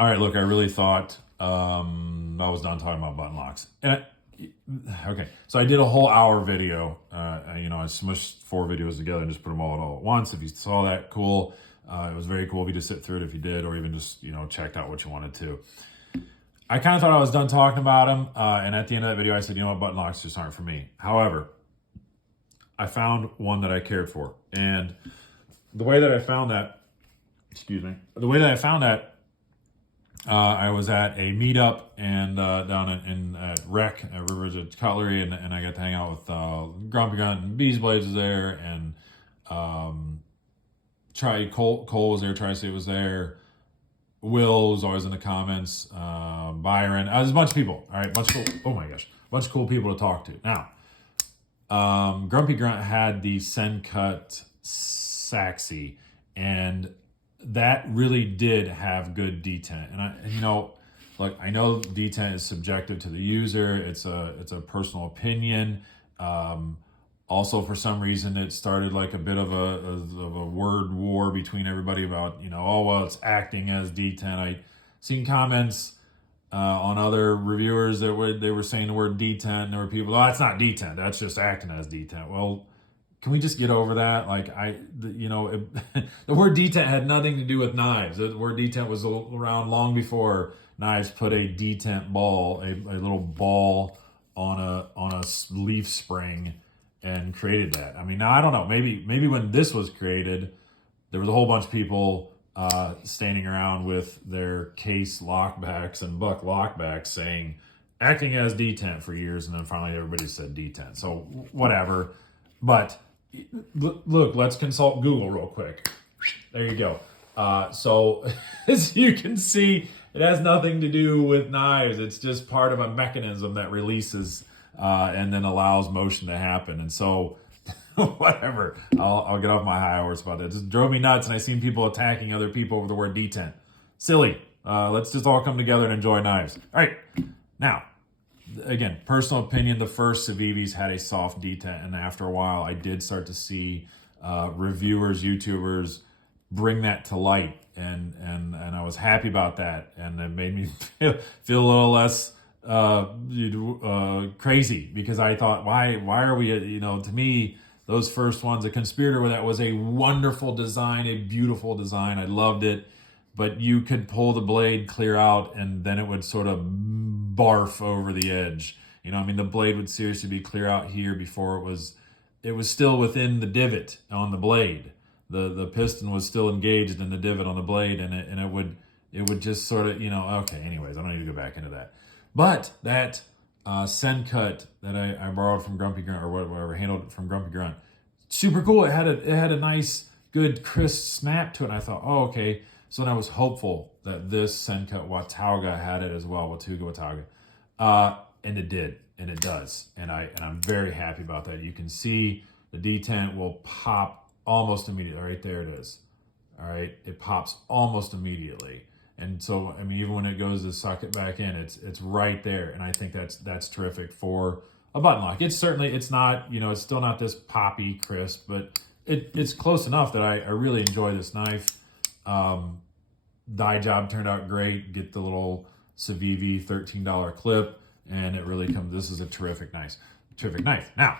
All right, look, I really thought I was done talking about button locks. Okay, so I did a whole hour video. I smushed 4 videos together and just put them all at once. If you saw that, cool. It was very cool if you just sit through it if you did, or even just, checked out what you wanted to. I kind of thought I was done talking about them. And at the end of that video, I said, you know what, button locks just aren't for me. However, I found one that I cared for. And the way that I found that, I was at a meetup and down in Rec at River's Cutlery, and I got to hang out with Grumpy Grunt and Bees Blades was there, and Cole was there, Tri-State was there, Will was always in the comments, Byron, there's a bunch of people, all right, bunch of cool people to talk to. Now, Grumpy Grunt had the Sencut Saxy, and that really did have good detent. And I know detent is subjective to the user. It's a personal opinion. Also, for some reason, it started like a bit of a word war between everybody about, it's acting as detent. I seen comments on other reviewers that they were saying the word detent, and there were people, that's not detent, that's just acting as detent. Well, can we just get over that? The word detent had nothing to do with knives. The word detent was around long before knives put a detent ball, a little ball on a leaf spring and created that. I mean, now I don't know. Maybe when this was created, there was a whole bunch of people standing around with their case lockbacks and buck lockbacks saying acting as detent for years, and then finally everybody said detent. So whatever. But look, let's consult Google real quick. There you go. So as you can see, it has nothing to do with knives. It's just part of a mechanism that releases and then allows motion to happen. And so whatever, I'll get off my high horse about that. It just drove me nuts, and I seen people attacking other people over the word detent. Silly. Let's just all come together and enjoy knives. All right. Now, again, personal opinion, the first Civivis had a soft detent, and after a while, I did start to see reviewers, YouTubers bring that to light, and I was happy about that, and it made me feel a little less crazy, because I thought, why are we, to me, those first ones, a conspirator, that was a wonderful design, a beautiful design. I loved it, but you could pull the blade clear out, and then it would sort of barf over the edge. The blade would seriously be clear out here before it was still within the divot on the blade. The piston was still engaged in the divot on the blade, and it would just sort of, okay, anyways, I don't need to go back into that. But that Sencut that I borrowed from Grumpy Grunt, or whatever, handled from Grumpy Grunt, super cool. It had a nice, good, crisp snap to it, and I thought, oh, okay. So then I was hopeful that this Sencut Watauga had it as well, Watauga. And it did, and it does. And I'm very happy about that. You can see the detent will pop almost immediately. Right there it is. All right, it pops almost immediately. And so, even when it goes to suck it back in, it's right there. And I think that's terrific for a button lock. It's not, it's still not this poppy crisp, but it's close enough that I really enjoy this knife. Die job turned out great. Get the little Civivi $13 clip, and it really comes. This is a terrific knife. Now,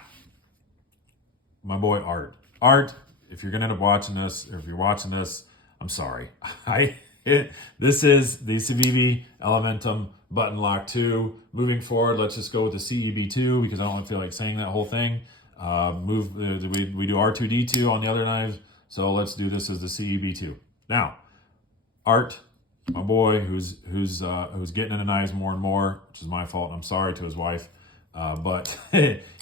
my boy Art, if you're gonna end up watching this, or if you're watching this, I'm sorry. This is the Civivi Elementum Button Lock 2. Moving forward, let's just go with the CEB 2, because I don't feel like saying that whole thing. We do R2D2 on the other knives, so let's do this as the CEB 2. Now, Art, my boy, who's getting into knives more and more, which is my fault. I'm sorry to his wife, but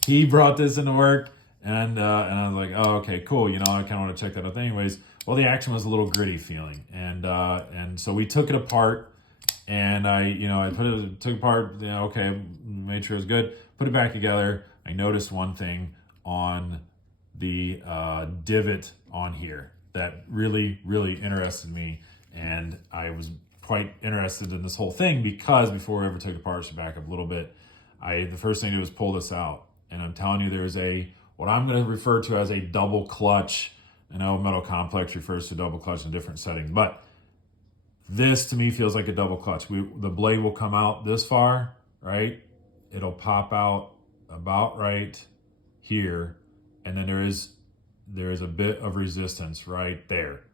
he brought this into work, and I was like, oh, okay, cool. I kind of want to check that out. Anyways, well, the action was a little gritty feeling, and so we took it apart, and I took it apart. Okay, made sure it was good. Put it back together. I noticed one thing on the divot on here that really, really interested me. And I was quite interested in this whole thing, because before we ever took it apart, to back up a little bit, the first thing to do was pull this out. And I'm telling you, there's what I'm going to refer to as a double clutch. I know Metal Complex refers to double clutch in different settings, but This to me feels like a double clutch. The blade will come out this far, right? It'll pop out about right here, and then there is a bit of resistance right there,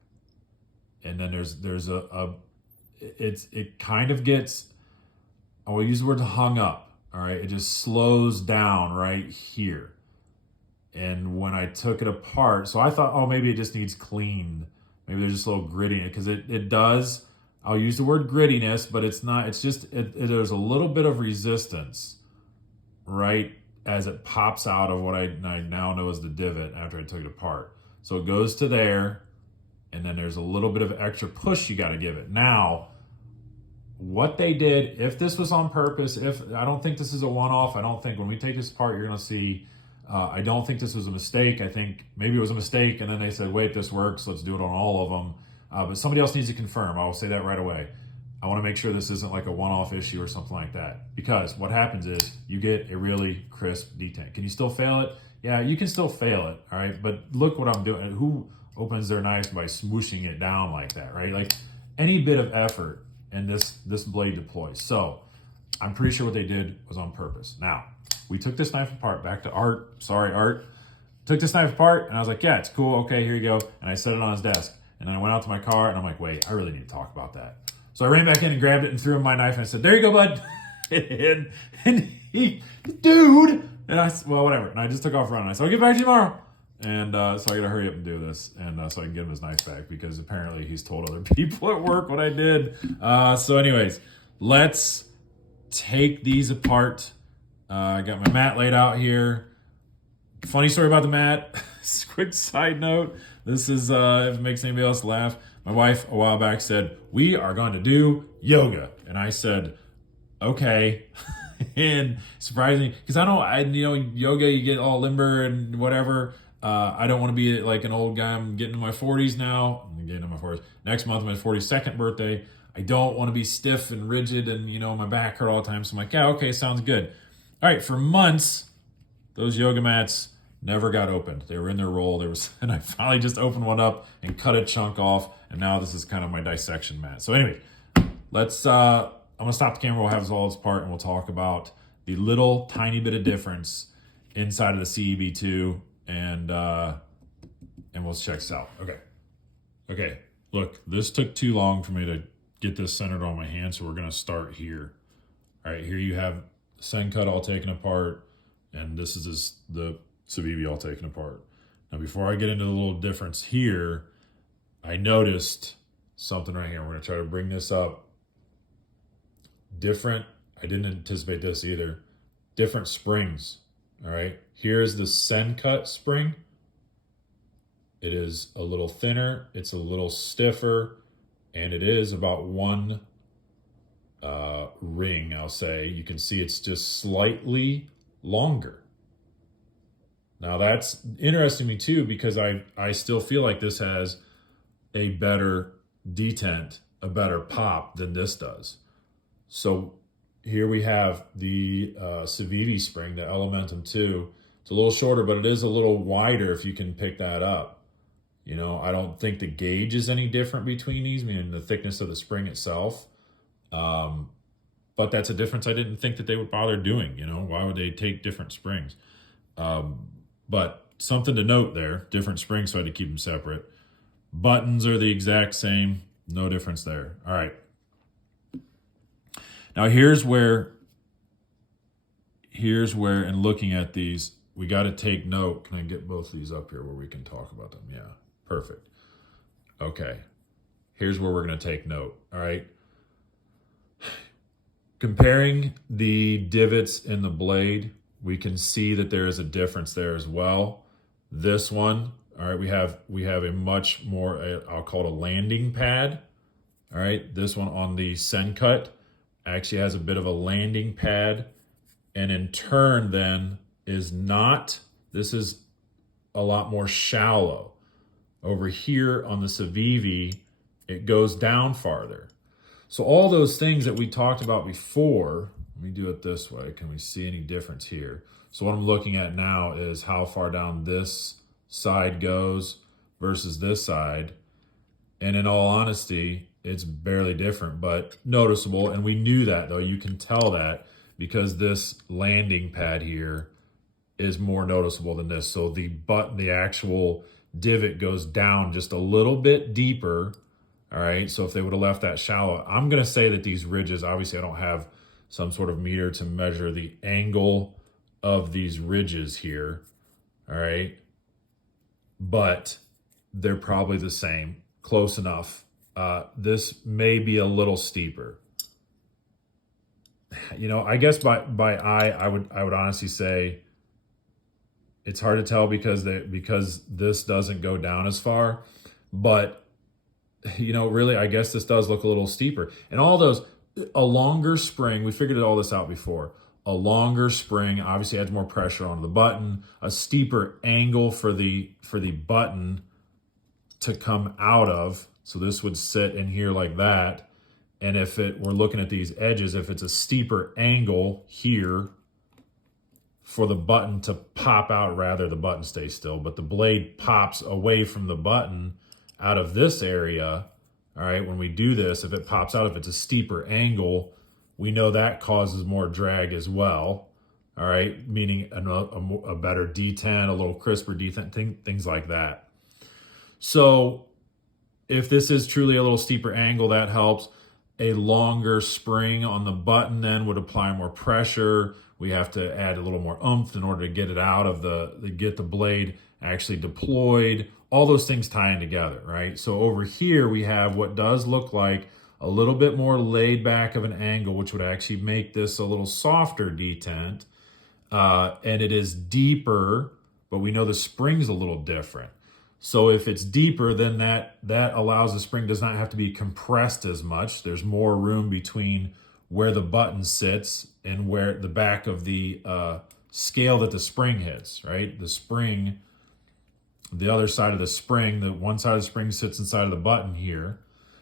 and then there's it kind of gets, I will use the word hung up. All right, it just slows down right here. And when I took it apart, so I thought, oh, maybe it just needs cleaned. Maybe there's just a little grittiness, because it does. I'll use the word grittiness, but it's not. It's just there's a little bit of resistance right as it pops out of what I now know is the divot after I took it apart. So it goes to there, and then there's a little bit of extra push you got to give it. Now, what they did, if this was on purpose, I don't think this is a one-off. I don't think when we take this apart, you're going to see. I don't think this was a mistake. I think maybe it was a mistake, and then they said, wait, this works. Let's do it on all of them. But somebody else needs to confirm. I will say that right away. I want to make sure this isn't like a one-off issue or something like that. Because what happens is you get a really crisp detent. Can you still fail it? Yeah, you can still fail it, all right? But look what I'm doing. Who opens their knife by smooshing it down like that, right? Like any bit of effort, and this blade deploys. So I'm pretty sure what they did was on purpose. Now, we took this knife apart, back to Art. Sorry, Art. Took this knife apart, and I was like, yeah, it's cool. Okay, here you go. And I set it on his desk. And then I went out to my car, and I'm like, wait, I really need to talk about that. So I ran back in and grabbed it and threw him my knife, and I said, there you go, bud. and he, dude. And I said, well, whatever. And I just took off running. I said, I'll get back to you tomorrow. And so I got to hurry up and do this, and so I can get him his knife back, because apparently he's told other people at work what I did. So anyways, let's take these apart. I got my mat laid out here. Funny story about the mat. Quick side note. This is, if it makes anybody else laugh, my wife a while back said, we are going to do yoga. And I said, okay. And surprisingly, because yoga, you get all limber and whatever. I don't want to be like an old guy. I'm getting to my 40s now. I'm getting to my 40s. Next month, my 42nd birthday. I don't want to be stiff and rigid and, my back hurt all the time. So I'm like, yeah, okay, sounds good. All right, for months, those yoga mats never got opened. They were in their roll. And I finally just opened one up and cut a chunk off. And now this is kind of my dissection mat. So anyway, I'm going to stop the camera. We'll have this all apart, and we'll talk about the little tiny bit of difference inside of the CEV2, and we'll check this out. Okay. Look, this took too long for me to get this centered on my hand, so we're going to start here. All right, here you have Sencut all taken apart, and this is the Civivi all taken apart. Now, before I get into the little difference here, I noticed something right here. We're going to try to bring this up. Different, I didn't anticipate this either. Different springs, all right? Here's the Sencut spring. It is a little thinner, it's a little stiffer, and it is about one ring, I'll say. You can see it's just slightly longer. Now that's interesting to me too, because I still feel like this has a better detent, a better pop than this does. So here we have the Civivi spring, the Elementum 2. It's a little shorter, but it is a little wider if you can pick that up. I don't think the gauge is any different between these, meaning the thickness of the spring itself. But that's a difference I didn't think that they would bother doing. Why would they take different springs? But something to note there, different springs, so I had to keep them separate. Buttons are the exact same, no difference there. All right. Now here's where, in looking at these, we got to take note. Can I get both of these up here where we can talk about them? Yeah, perfect. Okay, here's where we're going to take note, all right? Comparing the divots in the blade, we can see that there is a difference there as well. This one, all right, we have a much more, I'll call it a landing pad, all right? This one on the Sencut actually has a bit of a landing pad, and in turn then is not, this is a lot more shallow. Over here on the Civivi, it goes down farther. So all those things that we talked about before, let me do it this way. Can we see any difference here? So what I'm looking at now is how far down this side goes versus this side. And in all honesty, it's barely different, but noticeable. And we knew that, though. You can tell that because this landing pad here is more noticeable than this. So the button, the actual divot goes down just a little bit deeper. All right, so if they would have left that shallow, I'm going to say that these ridges, obviously I don't have some sort of meter to measure the angle of these ridges here. All right, but they're probably the same, close enough. This may be a little steeper. You know, I guess by eye, I would honestly say it's hard to tell because this doesn't go down as far. But you know, really, I guess this does look a little steeper. And all those, a longer spring, we figured all this out before. A longer spring obviously adds more pressure onto the button. A steeper angle for the button to come out of. So this would sit in here like that. And if we're looking at these edges, if it's a steeper angle here for the button to pop out, rather the button stays still, but the blade pops away from the button out of this area. All right, when we do this, if it pops out, if it's a steeper angle, we know that causes more drag as well. All right, meaning a better detent, a little crisper detent, things like that. So if this is truly a little steeper angle, that helps. A longer spring on the button then would apply more pressure. We have to add a little more oomph in order to get it out of get the blade actually deployed. All those things tie in together, right? So over here, we have what does look like a little bit more laid back of an angle, which would actually make this a little softer detent. And it is deeper, but we know the spring's a little different. So if it's deeper, then that allows the spring does not have to be compressed as much. There's more room between where the button sits and where the back of the scale that the spring hits, right? The spring, the other side of the spring, the one side of the spring sits inside of the button here.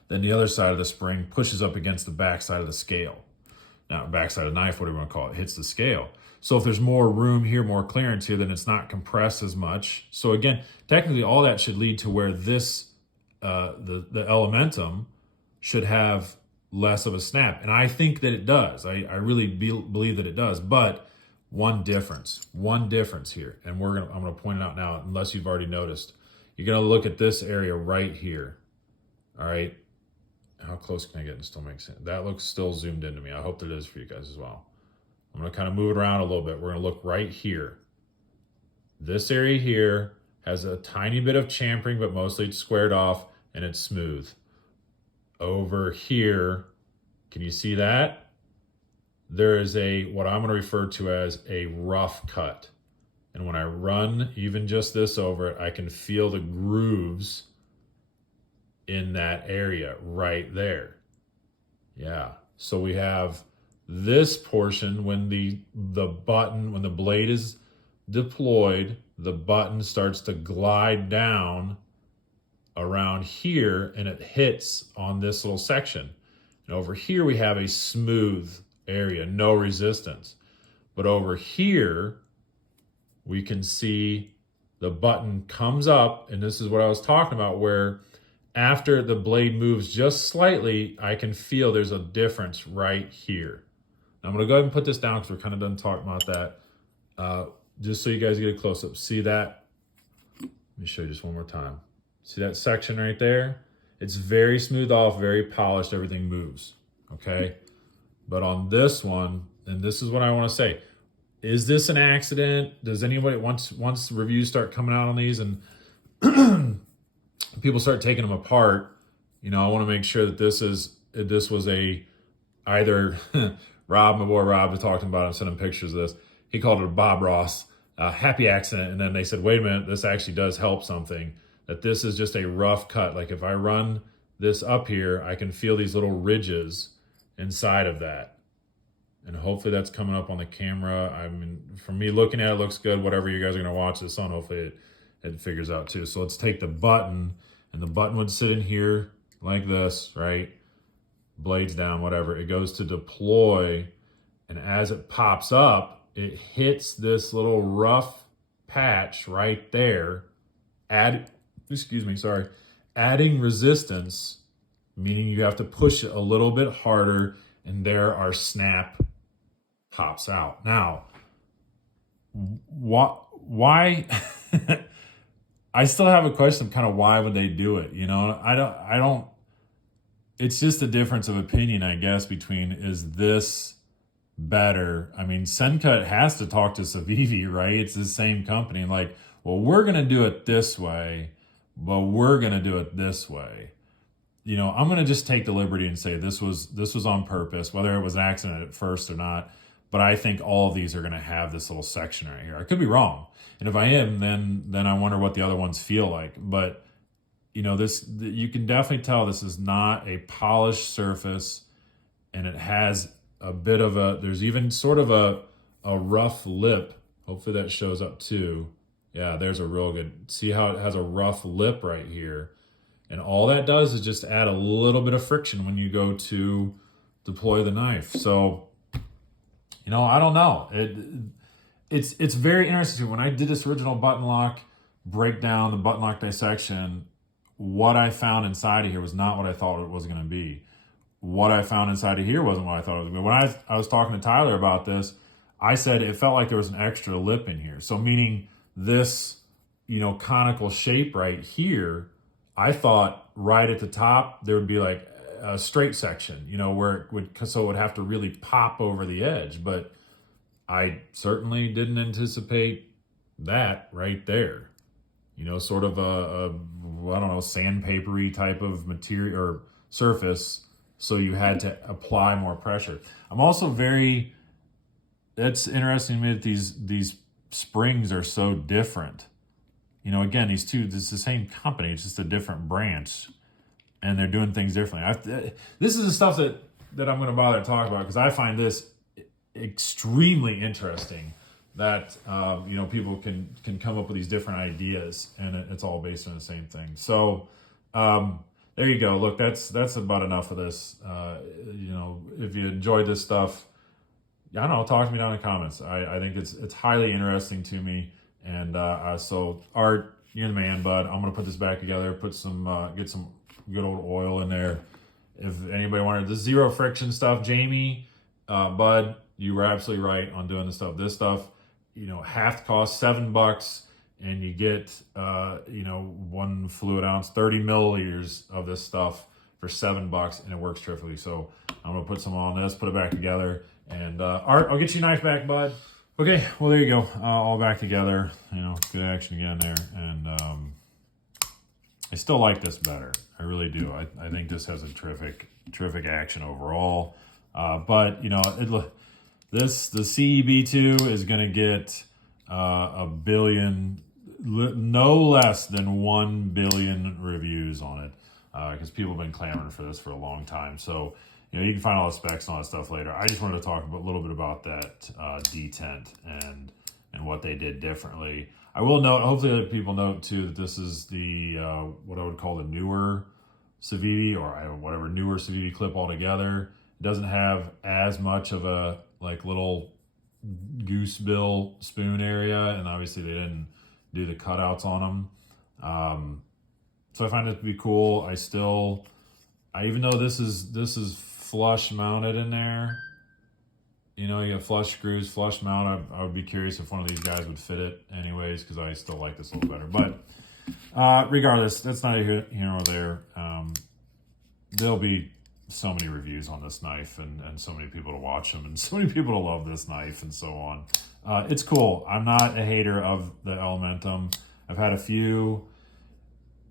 Then the other side of the spring pushes up against the back side of the scale. Now, backside of the knife, whatever you want to call it, hits the scale. So if there's more room here, more clearance here, then it's not compressed as much. So again, technically all that should lead to where this, the Elementum should have less of a snap. And I think that it does. I really believe that it does. But one difference here, and I'm gonna point it out now, unless you've already noticed. You're gonna look at this area right here. All right. How close can I get and still make sense? That looks still zoomed into me. I hope that it is for you guys as well. I'm going to kind of move it around a little bit. We're going to look right here. This area here has a tiny bit of chamfering, but mostly it's squared off and it's smooth. Over here, can you see that? There is what I'm going to refer to as a rough cut. And when I run even just this over it, I can feel the grooves in that area right there. Yeah. So we have this portion when the blade is deployed, the button starts to glide down around here and it hits on this little section. And over here we have a smooth area, no resistance. But over here we can see the button comes up, and this is what I was talking about, where after the blade moves just slightly, I can feel there's a difference right here. Now I'm going to go ahead and put this down because we're kind of done talking about that. Just so you guys get a close-up. See that? Let me show you just one more time. See that section right there? It's very smooth off, very polished. Everything moves, okay? But on this one, and this is what I want to say, is this an accident? Does anybody, once reviews start coming out on these and people start taking them apart, you know, I want to make sure that this was either Rob, my boy Rob, was talking about it, I'm sending pictures of this. He called it a Bob Ross happy accident. And then they said, wait a minute, this actually does help something. That this is just a rough cut. Like if I run this up here, I can feel these little ridges inside of that. And hopefully that's coming up on the camera. I mean, from me looking at it, looks good. Whatever you guys are going to watch this on, hopefully it figures out too. So let's take the button, and the button would sit in here like this, right? Blades down, whatever. It goes to deploy, and as it pops up, it hits this little rough patch right there, adding resistance meaning you have to push it a little bit harder, and there our snap pops out. Now, why I still have a question of kind of why would they do it? You know, I don't, it's just a difference of opinion, I guess, between is this better? I mean, Sencut has to talk to Civivi, right? It's the same company. Like, well, we're going to do it this way, but we're going to do it this way. You know, I'm going to just take the liberty and say this was on purpose, whether it was an accident at first or not. But I think all of these are going to have this little section right here. I could be wrong. And if I am, then I wonder what the other ones feel like. But, you know, you can definitely tell this is not a polished surface, and it has a bit of there's even sort of a rough lip. Hopefully that shows up too. Yeah, there's a real good, see how it has a rough lip right here. And all that does is just add a little bit of friction when you go to deploy the knife. So, you know, I don't know. It's very interesting. When I did this original button lock breakdown, the button lock dissection, what I found inside of here was not what I thought it was going to be. What I found inside of here wasn't what I thought it was going to be. When I was talking to Tyler about this, I said it felt like there was an extra lip in here. So meaning this, you know, conical shape right here, I thought right at the top there would be like a straight section, you know, where it would, so it would have to really pop over the edge. But I certainly didn't anticipate that right there. You know, sort of I don't know, sandpapery type of material or surface. So you had to apply more pressure. I'm also it's interesting to me that these springs are so different. You know, again, it's the same company, it's just a different branch, and they're doing things differently. This is the stuff that I'm going to bother to talk about, because I find this extremely interesting, that you know, people can come up with these different ideas, and it's all based on the same thing. So there you go. Look, that's about enough of this. You know, if you enjoyed this stuff, I don't know, talk to me down in the comments. I think it's highly interesting to me. And so Art, you're the man, bud. I'm gonna put this back together, put some get some good old oil in there. If anybody wanted the zero friction stuff, Jamie, bud, you were absolutely right on doing this stuff, you know, half the cost, $7, and you get you know, 1 fluid ounce, 30 milliliters of this stuff for $7, and it works terrifically. So I'm gonna put some on this, put it back together, and Art, I'll get you a knife back, bud. Okay, well, there you go. All back together. You know, good action again there. And I still like this better. I really do. I think this has a terrific action overall. But, you know, the CEB2 is going to get a billion, no less than 1 billion reviews on it, because people have been clamoring for this for a long time. So, you know, you can find all the specs and all that stuff later. I just wanted to talk a little bit about that detent and what they did differently. I will note, hopefully other people note too, that this is the what I would call the newer Civivi, or whatever, newer Civivi clip altogether. It doesn't have as much of a like little goose bill spoon area, and obviously they didn't do the cutouts on them. So I find it to be cool. Even though this is flush mounted in there, you know, you got flush screws, flush mount. I would be curious if one of these guys would fit it anyways, because I still like this a little better. But regardless, that's not here nor there. There'll be so many reviews on this knife, and so many people to watch them, and so many people to love this knife, and so on. It's cool. I'm not a hater of the Elementum. I've had a few.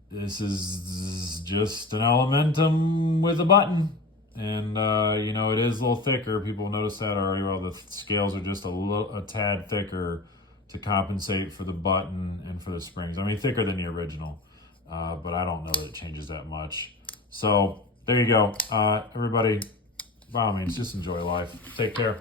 This is just an Elementum with a button. And, you know, it is a little thicker. People notice that already. Well, the scales are just a tad thicker to compensate for the button and for the springs. I mean, thicker than the original, but I don't know that it changes that much. So there you go. Everybody, by all means, just enjoy life. Take care.